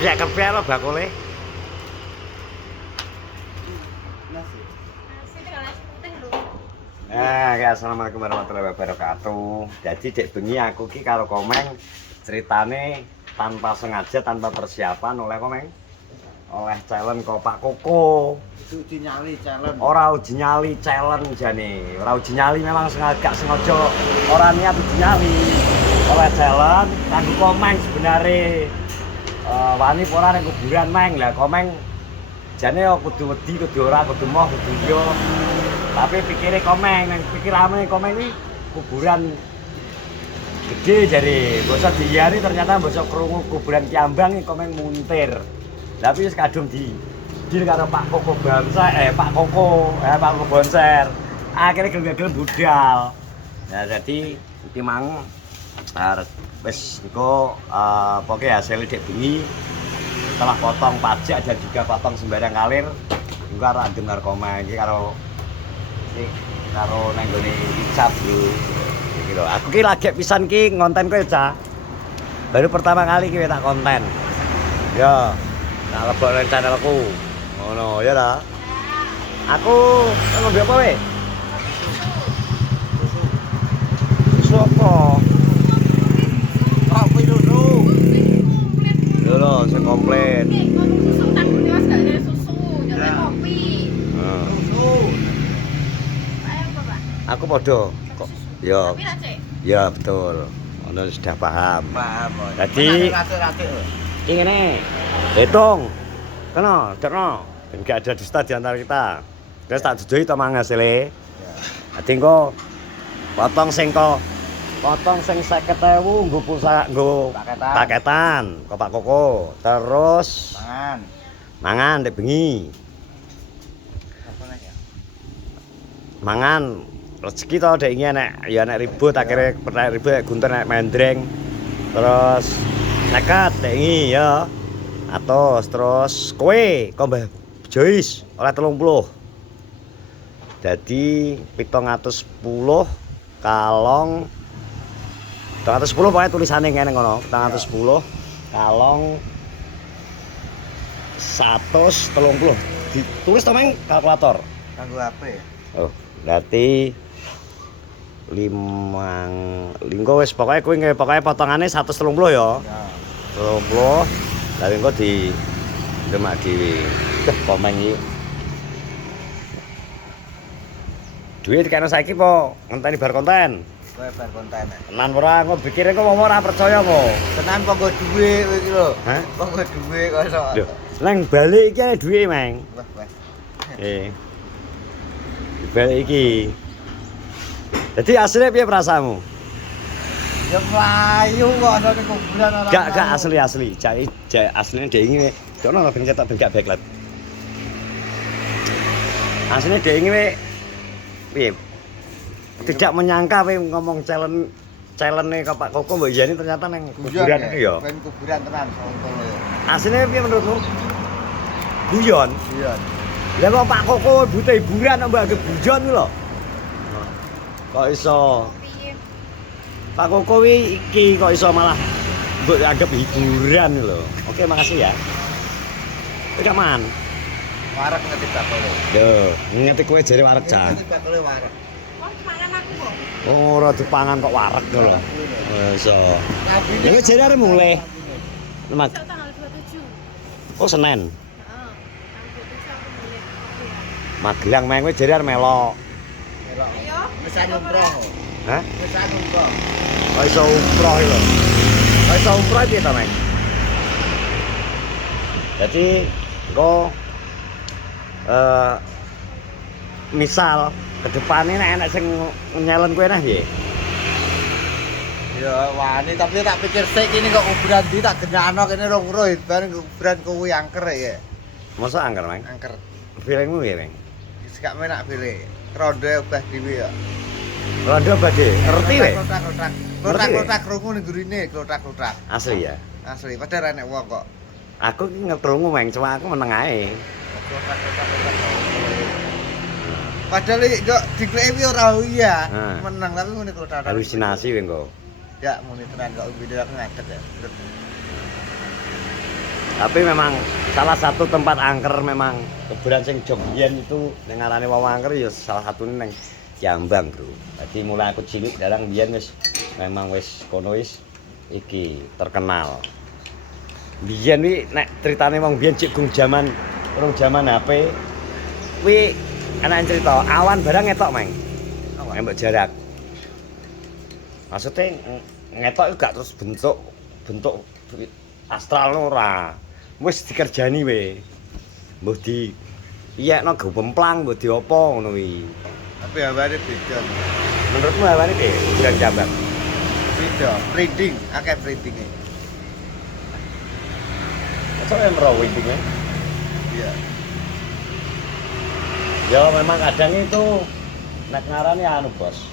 Ya kepek lo bakule. Assalamualaikum warahmatullahi wabarakatuh. Jadi dek bengi aku ki karo Komeng ceritane tanpa sengaja, tanpa persiapan oleh Komeng. Oleh challenge kok Pak Koko. Itu uji nyali challenge. Ora uji nyali challenge jane. Ora uji nyali memang gak sengaja ora niat uji nyali. Oleh challenge kanggo Komeng sebenarnya. Wani ora ning kuburan Meng. Lah Komeng jane kudu wedi, kudu ora, kudu moh, kudu yo. Tapi pikirnya Komeng, yang pikirannya Komeng ini kuburan gede jadi bosok dihari ternyata bosok kerungu kuburan Kiambang ini Komeng muntir. Tapi kadung di karo Pak Koko Bangsa, Pak Koko Bonser. Akhirnya gelem-gelem budal. Nah jadi iki mang wis iku pokoknya hasil dek bengi setelah potong pajak dan juga potong sembarang kalir iku arep dengar Komeng iki karo nang gone Icat iki lho. Aku ki lagi pisan ki ngonten kowe, Cak. Baru pertama kali ki tak konten. Ya, tak lebokne channelku. Ngono ya ta. Aku ngombe apa we? Susu apa? Kopi dulu. Lho lho, sing komplit. Ngomong susu takut dewas gak ada susu, jangan kopi. Susu. Ayo apa, Pak? Aku podo. Kok ya. Tapi lah, Cek. Ya betul. Ono sudah paham. Paham. Jadi rati-rati. iki ngene. Hitung. Kena, cerno. Ben gak ada dusta di antara kita. Terus tak duduhi to mang hasile. Dadi engko potong sing 50.000 nggo pulsa nggo paketan kok Pak Koko. Terus mangan dek bengi. Apa ya? Mangan rezeki to dek iki enek ya enek ribut akhirnya pernah ribut guntur enek mendreng. Terus nekat dek iki ya. Atos terus kowe Mbah Jois oleh 30. Jadi 710 kalong 710 pokoknya tulisannya ngene ngono 710 kalong 130 ditulis to Meng kalkulator. Kanggo apa ya? Oh, berarti lingko wis pokoknya kowe pokoknya potongannya 130 ya. Ya. 30 lalu engko di demak dhewe. Komeng iki. Duit kena saiki po ngenteni bar konten. Kowe bar konten. Tenan ora engko pikire kok wong ora percaya kok. Tenan kok nggo duwe kowe iki lho. Hah? Kok nggo duwe kok iso. Lho, nang balik iki ana duit, Meng. Wah. Balik iki. Jadi aslinya piye perasaanmu? Ya mlayu kok ana ning kuburan ora. Gak asli. Jek aslinya dhek iki kono ben cetak ben gak backlight. Aslinya dhek iki piye? Tidak menyangka kowe ngomong challenge ke Pak Koko mbok iyane ternyata nang kuburan iki ya. Ben kuburan tenan sontolo ya. Aslinya piye menurutmu? Guyon. Iya. Lah kok Pak Koko butuh hiburan mbak anggap guyon lho. Kok iso? Piye? Pak Koko iki kok iso malah mbok anggap hiburan lho. Oke, makasih ya. Kowe man. Warak ngerti bakule. Lho, ngerti kowe jare wareg Cak. Ngerti bakule warak. Kok mangan aku kok? Ora dipangan kok wareg lho. Iso. Kabine. Kowe jare arep mulai. Mas. Besok tanggal 27. Oh, Senin. Heeh. Tanggal 27 aku boleh. Magelang Meng kowe jare arep melok. Ayo. Wis umroh. Hah? Wis umroh. Kok iso umroh lho. Kok iso umroh piye to, Meng? Jadi engko misal kedepannya nek enak sing nyelen kowe nah piye? Ya wani tapi tak pikir sik ini kok kuburan di tak genyano kene rong roh bareng kuburan kuwi angker ya. Masa angker, Meng? Angker. Feelingmu piye, Meng? Wis gak menak pilih. Ronde obah dhewe ya. Rondo badhe ngerti we? Klotak-klotak. Ngerti, Klotak-klotak krungu ning gurine, klotak-klotak. Asli ya. Asli padahal enek wong kok. Aku ki ngetrungu Meng, cuma aku meneng ae. Klotak-klotak. Padahal iki kok dikleki ora iya. Nah. Menang tapi ngene klotak. Halusinasi kowe engko. Ya muni tenan kok video aku ngadeg ya. Tapi memang salah satu tempat angker memang kuburan sing jombian itu yang ngarane wong angker ya salah satunya neng Jambang, Bro. Jadi mulai aku cilik darang biyen wis memang wis kono wis iki terkenal. Biyen wi nek critane wong biyen cek gung jaman urung jaman HP wi ana cerita awan barang ngetok, Mang. Awan mbok jarak. Maksudnya ngetok gak terus bentuk astral ora. Wis dikerjani we. Mbuh di iyekno gemplang, mbuh diopo ngono wi. Tapi hawane beda. Menurutmu hawane piye? Kuburan Jambang. Beda, breeding, akeh breedinge. Masa yang merawat ini? Iya. Ya memang kadang itu nek ngarani anu bos,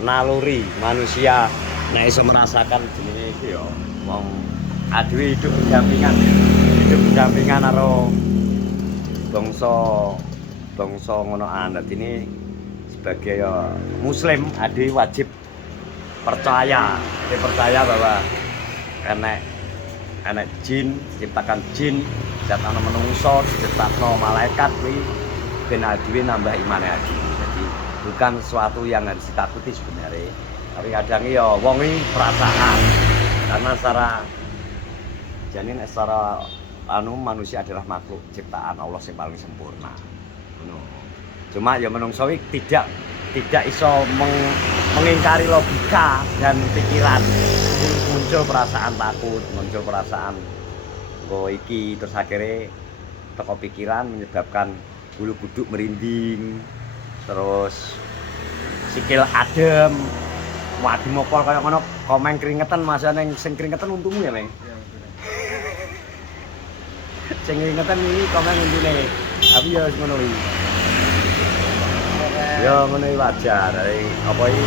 naluri manusia nek iso merasakan jenenge iki ya wong aduh hidup berdampingan karo bangsa ngono dadi ini sebagai ya muslim aduh wajib percaya bahwa enek jin, diciptakan jin, diciptakan menungso, diciptakan malaikat kuwi ben aduwe nambah imane adi. Jadi bukan sesuatu yang harus ditakuti sebenarnya. Tapi kadang ya wong iki perasaan. Karena secara manusia adalah makhluk ciptaan Allah yang paling sempurna. Cuma ya menungso iki tidak iso mengingkari logika dan pikiran. Muncul perasaan takut, muncul perasaan kok iki terus akhirnya teko pikiran menyebabkan bulu kuduk merinding, terus sikil adem, adem mokol kaya ngono, komeng keringetan masane sing keringetan untumu ya, Meng. Sing keringetan iki komeng untune. Tapi ya ngono iki. Ya ngono iki wajar, apa iki?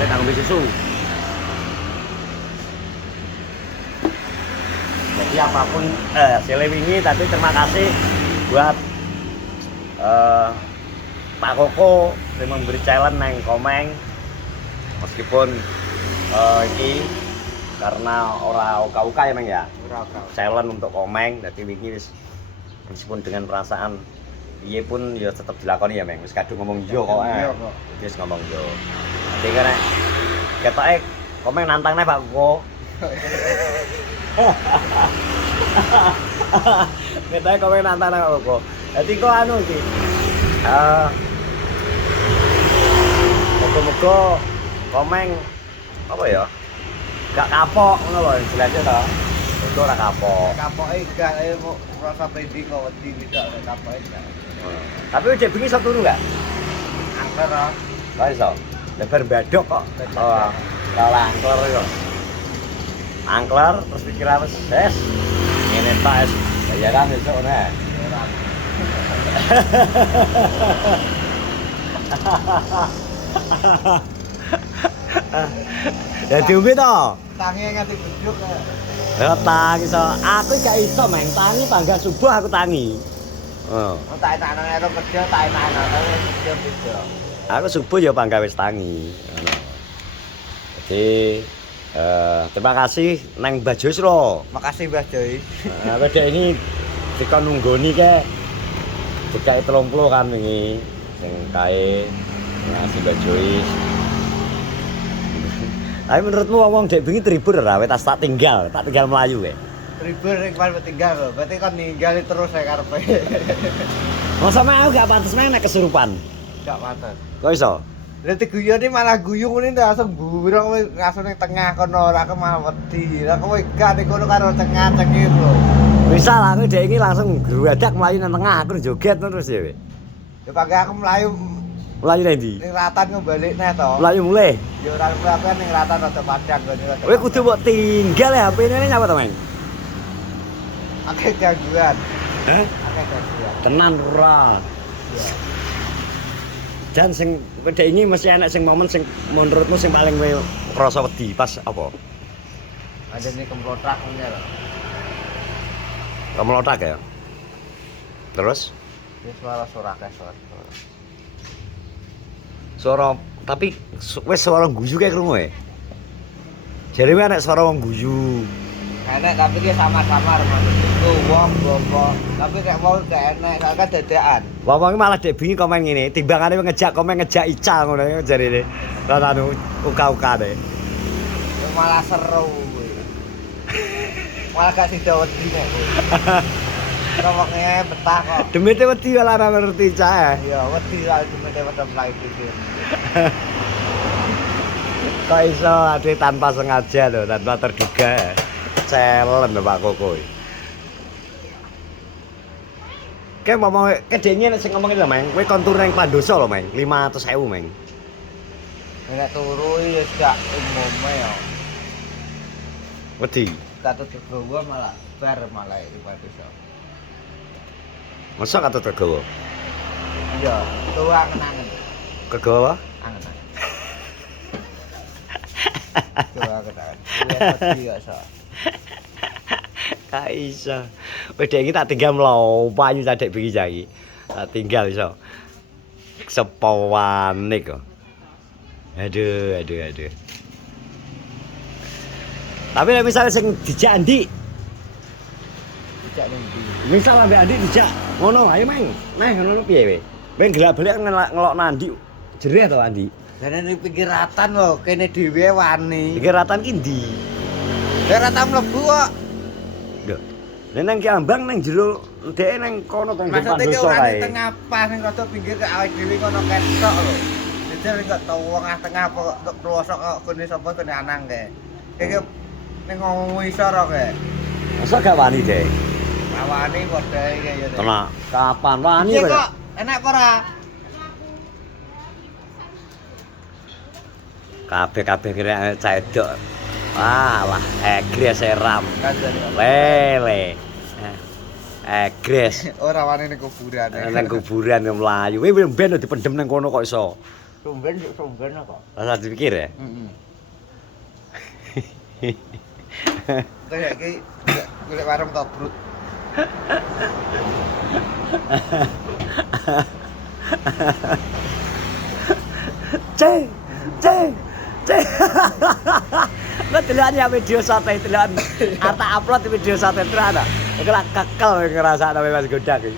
Saya tak ngombe susu. Jadi apapun hasilnya wingi tadi terima kasih buat Pak Koko yang memberi challenge neng komeng meskipun ini karena ora uka-uka ya Meng ya challenge untuk komeng jadi wingi meskipun dengan perasaan iya pun ya tetap dilakoni ya Meng wis kadung ngomong yo kok wis ngomong yo jadi karena ketoke komeng nantang nih Pak Koko kita komen nantang kok. Jadi kok anu iki. Moga-moga komeng apa ya? Gak kapok ngono lho jelasnya to. Itu ora kapok. Kapoke gak kok rasa breeding kok wedi tidak kapoke gak. Tapi udah bengi iso turu gak? Angker kok. Kok iso? Lebar badok kok. Oh, kalau angker kok. Angkler terus dikira wis ngene tak bayaran besok nah. Ya diombe to. Tangi nganti gedhuk. Ya tangi iso. Aku gak iso Meng tangi tangga subuh aku tangi. Oh. Tak enak-enak karo kerja tak enak-enak kerja beda. Aku subuh ya pangga wis tangi. Ngono. Jadi terima kasih neng Mbah Jois lho. Makasih Mbah Jois. Nah, wedek ini dikon nunggoni ke dikai 30 kan ini sing kae ngasih Mbah Jois. Tapi menurutmu wong dek bengi tribur ora wis tak tinggal melayu ke? Tribur ning paling tinggal lho. Berarti kan ninggal terus saya karepe. Masa aku gak pantes nek kesurupan. Gak pantes. Kok iso? Lah diguyoni malah guyung ini langsung burung langsung ning tengah kono ora aku malah wedi. Lah kowe gak ning kono karo tengah cengir lho. Misal aku dek iki langsung gruwadak melayu nang tengah aku joget terus ya we. Ya pake aku melayu Melayu nang ndi? ning ratan ngebalik neh to. Melayu mulai. Ya ora aku ning ratan rada padang kene. Kowe kudu mbok tinggal ya HP-ne nyapa to, Meng? Akeh gangguan. Hah? Akeh gangguan. Tenan ora. Ya. Jan sing wedek ini mesti enak sing momen sing menurutmu sing paling kowe krasa wedi pas apa? Ajane kemplotrak ngene lho. Kamu lotak ya? Terus? Wis suara akeh suara. Suara tapi wis suara guyu kayak krungu e. Jare enak suara wong guyu. Enak tapi dia sama-sama manut. Tuh wong gopo. Tapi nek mau gak enak, kan dadakan. Wong malah dek bingi komen ngene, timbangane ngejak komen ngejak Ica ngono jarine. Lan anu uka-ukane. Malah seru kuwi. Malah gak sida wedi nek kuwi. Romoknya betah kok. Demite wedi ora ngerti Ica. Iya, wedi lah demite wedem lagi pikir. Kok iso ade tanpa sengaja lho, tanpa terduga. Challenge Pak Koko. Kayak mau kedenya sing ngomongin lho, Meng. Kowe kontur nang Pandoso lho, Meng. 500.000, Meng. Nek turu ya gak umume ya. Wedi. Katut kegawa malah bar malah iki iso. Masa katut kegawa? Iya, tuwa kenangan. Kegawa? Angen. Tuwa kenangan. Wedi gak iso. Gak iso. Wis dek iki tak tinggal mlompayu cedek bengi iki. Tak tinggal iso. Sepawane kok. Aduh. Tapi nek misalnya sing dijak Andi, Dijak ning ndi? misal ambek Andi dijak ngono, ayo Meng. Nah, ngono piye kowe? Kowe gelak-belik ngelok Andi. Jerih to Andi? Jane ning pinggir ratan lho, kene dhewe wani. Iki ratan ki ndi? Ratan mlebu kok. Lho. Nek nang Kiambang nang jero dhek nang kono teng Maksudnya ki Pandoso ora kae. ning tengah pas ning rada pinggir ke awake dhewe kono ketok lho. Jadi nek gak tau tengah apa kok pelosok kok kene sapa kene anang kae. Iki ning ngomong isor kae. Masa gak wani dhek? Awani padha iki ya. Tenan, kapan wani Iya kowe? kok, enak apa ora? Kabeh kira cedok. Alah, egres seram. Kanjane. Lele. Egres. Ora wani ning kuburan. Nang kuburan mlayu. Kowe ben dipendem nang kono kok iso. Sumben kok. Rasa dipikir ya? Heeh. Kayak iki golek warung tobrut. Ceng. Lo delokan ya video sate delokan. Arta upload video sate terus. Iku lak kekel ngrasakno Mas Godak iki.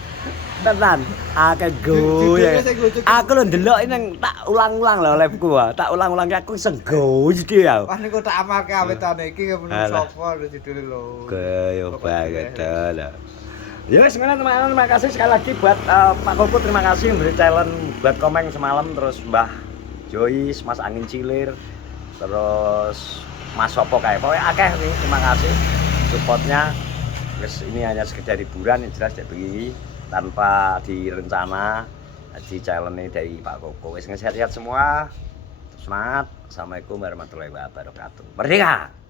Tenan, akeh goyang. Aku lho ndelok ini nang tak ulang-ulang lho live-ku. Tak ulang-ulang aku senggo iki ya. Wah niku tak amalke awetane iki ya menung sapa lho judule lho. Goyo banget lho. Ya wis teman terima kasih sekali lagi buat Pak Koko, terima kasih memberi challenge buat komen semalam, terus Mbah Joyce, Mas Angin Cilir, terus Mas Sopo kayak pokoknya akeh nih, terima kasih supportnya. Terus ini hanya sekedar hiburan yang jelas kayak begini tanpa direncana di challenge dari Pak Koko. Wis sehat-sehat semua, semangat. Assalamualaikum warahmatullahi wabarakatuh. Merdeka.